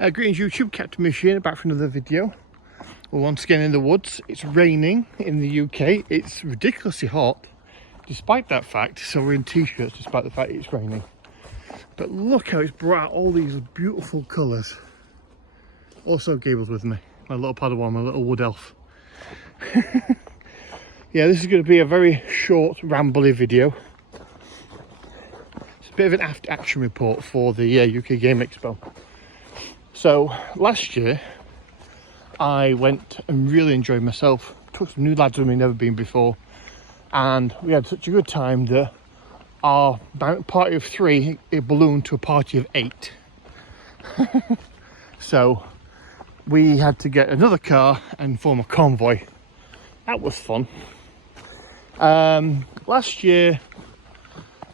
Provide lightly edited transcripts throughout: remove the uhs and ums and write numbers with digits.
Greetings YouTube, Captain Machine, back for another video. We're once again in the woods. It's raining in the UK. It's ridiculously hot despite that fact, so we're in t-shirts despite the fact it's raining. But look how it's brought out all these beautiful colours. Also Gable's with me, my little Padawan, my little wood elf. Yeah, this is going to be a very short, rambly video. It's a bit of an after action report for the UK Game Expo. So last year I went and really enjoyed myself, took some new lads with me, never been before, and we had such a good time that our party of 3, it ballooned to a party of 8. So we had to get another car and form a convoy. That was fun. Last year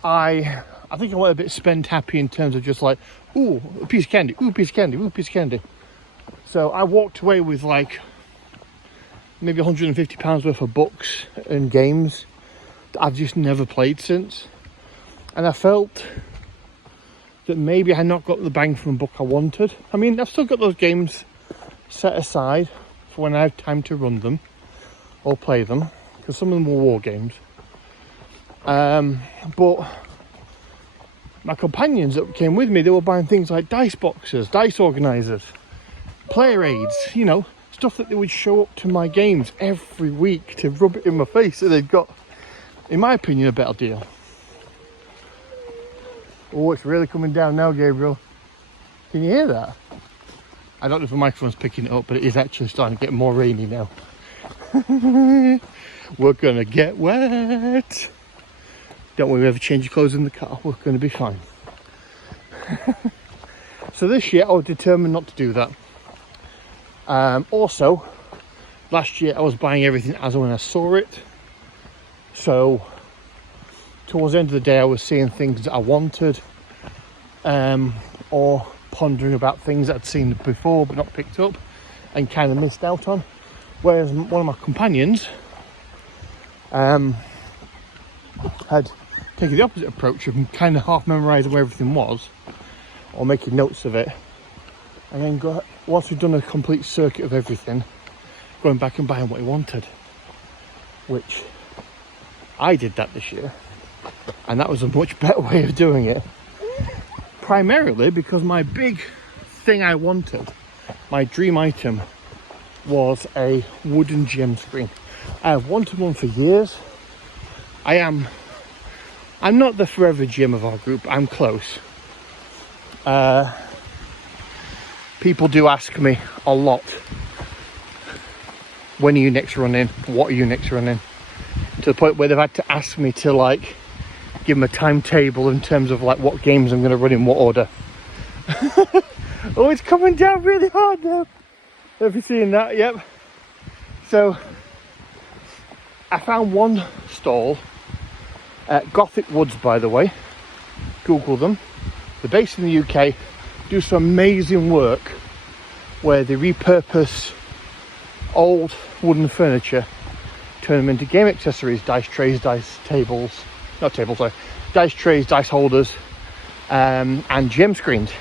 I think I went a bit spend happy in terms of just like, ooh, a piece of candy, ooh, a piece of candy, ooh, a piece of candy. So I walked away with like maybe £150 worth of books and games that I've just never played since. And I felt that maybe I had not got the bang from a book I wanted. I mean, I've still got those games set aside for when I have time to run them or play them, because some of them were war games. But my companions that came with me, they were buying things like dice boxes, dice organisers, player aids, you know, stuff that they would show up to my games every week to rub it in my face, so they've got, in my opinion, a better deal. Oh, it's really coming down now, Gabriel. Can you hear that? I don't know if the microphone's picking it up, but it is actually starting to get more rainy now. We're gonna get wet. Don't worry, we ever change your clothes in the car, we're going to be fine. So this year I was determined not to do that. Also, last year I was buying everything as when I saw it. So towards the end of the day I was seeing things that I wanted, or pondering about things that I'd seen before but not picked up and kind of missed out on. Whereas one of my companions had taken the opposite approach of kind of half memorising where everything was or making notes of it, and then once we've done a complete circuit of everything, going back and buying what he wanted, which I did that this year, and that was a much better way of doing it, primarily because my big thing I wanted, my dream item, was a wooden gem screen. I have wanted one for years. I'm not the forever gym of our group, I'm close. People do ask me a lot, when are you next running? What are you next running? To the point where they've had to ask me to like give them a timetable in terms of like what games I'm going to run in what order. Oh, it's coming down really hard now. Have you seen that? Yep. So I found one stall, Gothic Woods, by the way. Google them. They're based in the UK, do some amazing work where they repurpose old wooden furniture, turn them into game accessories, dice trays, dice tables, dice trays, dice holders, and gem screens.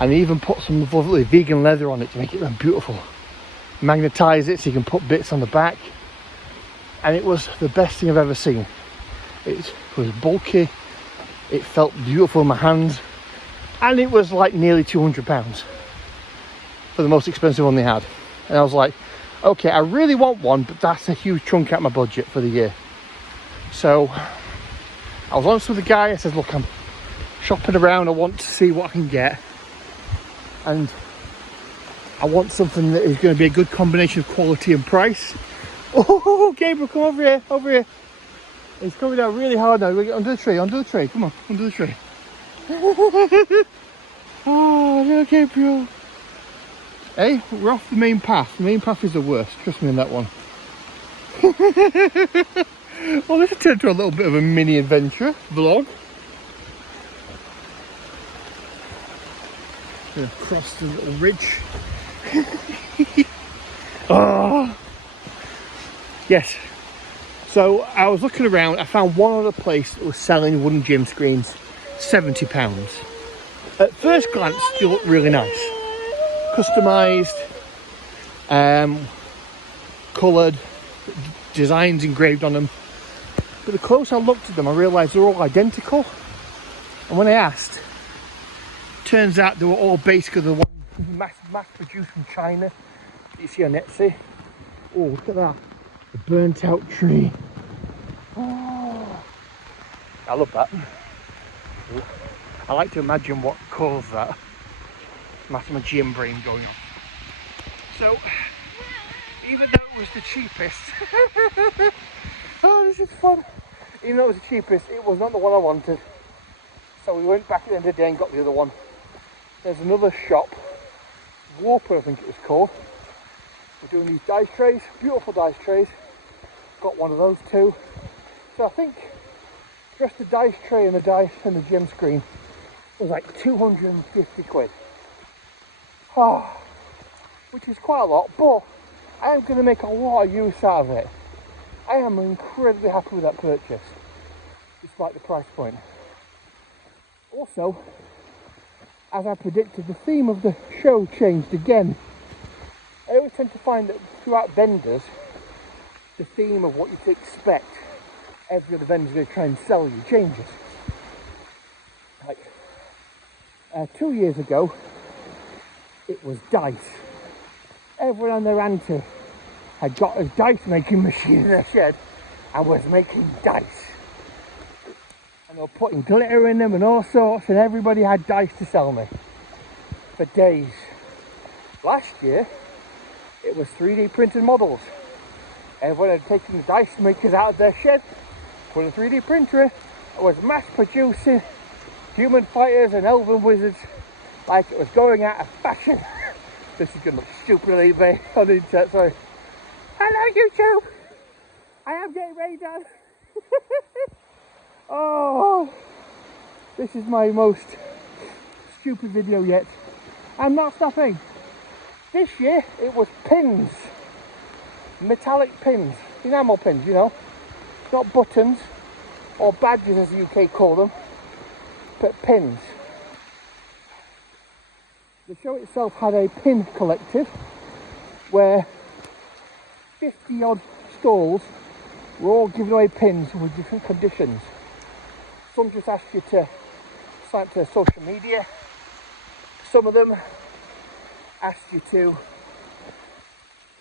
And they even put some lovely vegan leather on it to make it look beautiful. Magnetize it so you can put bits on the back. And it was the best thing I've ever seen. It was bulky, it felt beautiful in my hands, and it was like nearly £200 for the most expensive one they had. And I was like, okay, I really want one, but that's a huge chunk out of my budget for the year. So I was honest with the guy. I said, look, I'm shopping around, I want to see what I can get, and I want something that is going to be a good combination of quality and price. Oh, Gabriel, come over here, over here. It's coming down really hard now. Under the tree, come on, under the tree. Oh, no, Gabriel. Hey, we're off the main path. The main path is the worst, trust me on that one. Well, this turned into a little bit of a mini adventure vlog. Gonna cross the little ridge. Oh. Yes. So I was looking around, I found one other place that was selling wooden gym screens, £70. At first glance, they look really nice. customised, coloured, designs engraved on them. But the closer I looked at them, I realised they're all identical. And when I asked, turns out they were all basically the one mass produced from China. You see on Etsy. Oh, look at that. The burnt out tree. Oh, I love that. I like to imagine what caused that. That's my gym brain going on. So, even though it was the cheapest, oh, this is fun. Even though it was the cheapest, it was not the one I wanted. So we went back at the end of the day and got the other one. There's another shop, Warper I think it was called. We're doing these dice trays, beautiful dice trays. Got one of those too. So I think just the dice tray and the dice and the gym screen was like 250 quid. Oh, which is quite a lot, but I am going to make a lot of use out of it. I am incredibly happy with that purchase, despite the price point. Also, as I predicted, the theme of the show changed again. I always tend to find that throughout vendors, the theme of what you to expect every other vendor's going to try and sell you changes. Like 2 years ago, it was dice. Everyone on their auntie had got a dice making machine in their shed and was making dice. And they were putting glitter in them and all sorts, and everybody had dice to sell me for days. Last year, it was 3D printed models. Everyone had taken the dice makers out of their shed, put a 3D printer in, and was mass producing human fighters and elven wizards like it was going out of fashion. This is going to look stupidly big on the internet, sorry. Hello YouTube! I am getting ready done. Oh, this is my most stupid video yet. I'm not stopping. This year it was pins. Metallic pins. Enamel pins, you know. Not buttons or badges as the UK call them, but pins. The show itself had a pin collective where 50 odd stalls were all giving away pins with different conditions. Some just asked you to sign up to social media. Some of them asked you to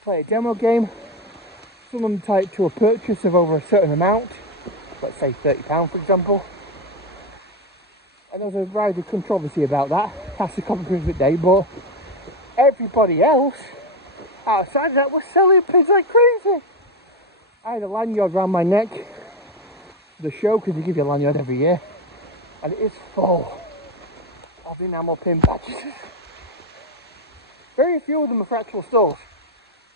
play a demo game. Some of them tied to a purchase of over a certain amount, let's say £30 for example. And there was a variety of controversy about that. That's the common of the day, but everybody else outside of that was selling pins like crazy. I had a lanyard around my neck for the show because they give you a lanyard every year, and it is full of enamel pin badges. Very few of them are for actual stores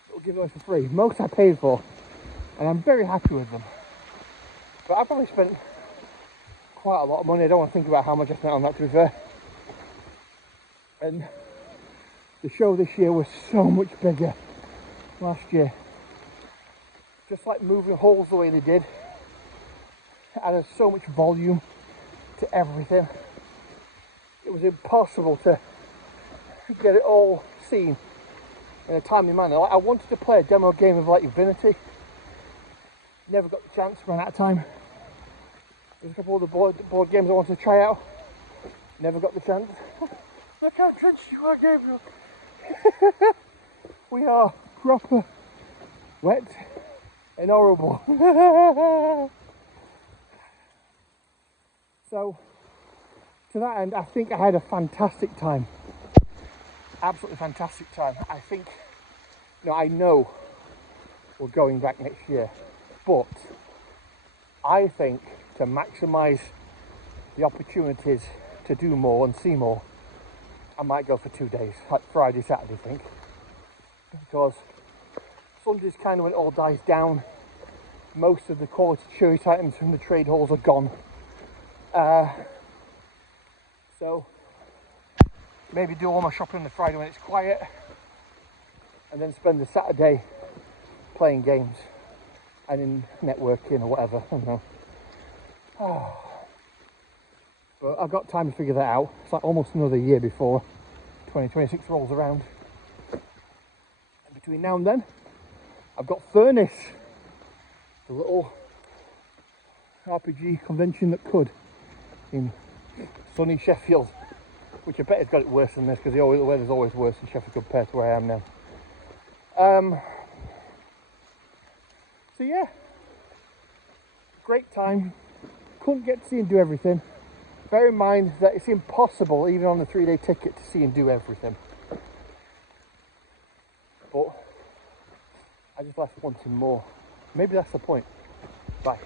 that will give those for free. Most I paid for, and I'm very happy with them. But I probably spent quite a lot of money. I don't want to think about how much I spent on that, to be fair. And the show this year was so much bigger last year. Just like moving halls the way they did, added so much volume to everything. It was impossible to get it all seen in a timely manner. Like, I wanted to play a demo game of like Infinity. Never got the chance, ran out of time. There's a couple of the board games I wanted to try out. Never got the chance. Look how drenched you are, Gabriel. We are proper wet and horrible. So, to that end, I think I had a fantastic time. Absolutely fantastic time. I think, I know we're going back next year, but I think to maximise the opportunities to do more and see more, I might go for 2 days, like Friday, Saturday, I think. Because Sunday's kind of when it all dies down. Most of the quality tourist items from the trade halls are gone. So maybe do all my shopping on the Friday when it's quiet, and then spend the Saturday playing games and in networking or whatever. I don't know. But I've got time to figure that out. It's like almost another year before 2026 rolls around. between now and then, I've got Furnace, the little RPG convention that could, in sunny Sheffield, which I bet has got it worse than this, because the weather's always worse in Sheffield compared to where I am now. So yeah, great time. Couldn't get to see and do everything. Bear in mind that it's impossible, even on the 3-day ticket, to see and do everything. But I just left wanting more. Maybe that's the point. Bye.